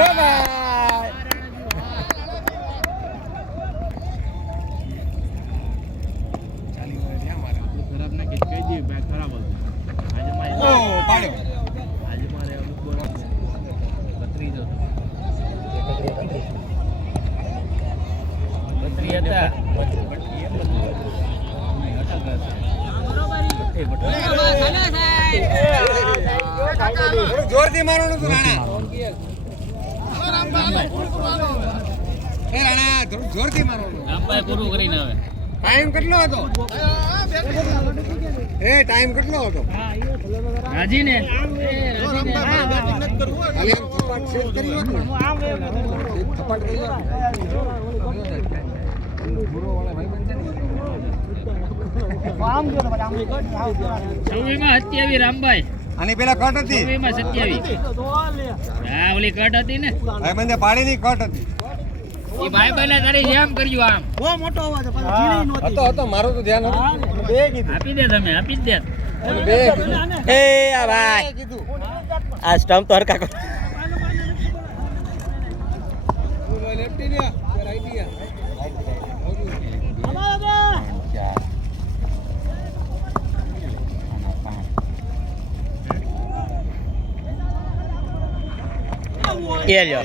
હો ભાઈ. ખરાબ ના કહી દઈએ ભાઈ ખરાબ હતું આજે મારે ઓ પાડ્યો. આજે મારે અમુક બોલ 32 હતા થોડું જોરથી મારવાનું હતું રાણા. એ રાણા થોડું જોરથી મારવાનું. રામભાઈ પૂરું કરીને હવે ટાઈમ કેટલો હતો? એ ટાઈમ કેટલો હતો? રાજી ને ખાલી આમ થપાટ સેટ કરી હોત ને. થપાટ કરી હોત. ગુરો વાળા ભાઈબંધ છે ને. 27 રામભાઈ આની પેલા કટ હતી. 27 હા ઓલી કટ હતી ને ભાઈબંધે પાડીની કટ હતી. એ ભાઈ બને તારી જેમ કર્યું આમ બહુ મોટો અવાજ હતો, પાછો ઝીણી નહોતી. હતો મારું તો ધ્યાન હતું. બે કીધું. આપી દે તમે આપી જ દે બે કીધું. એ આ ભાઈ કીધું. આ સ્ટમ્પ તો હરકા કરો. એ લ્યો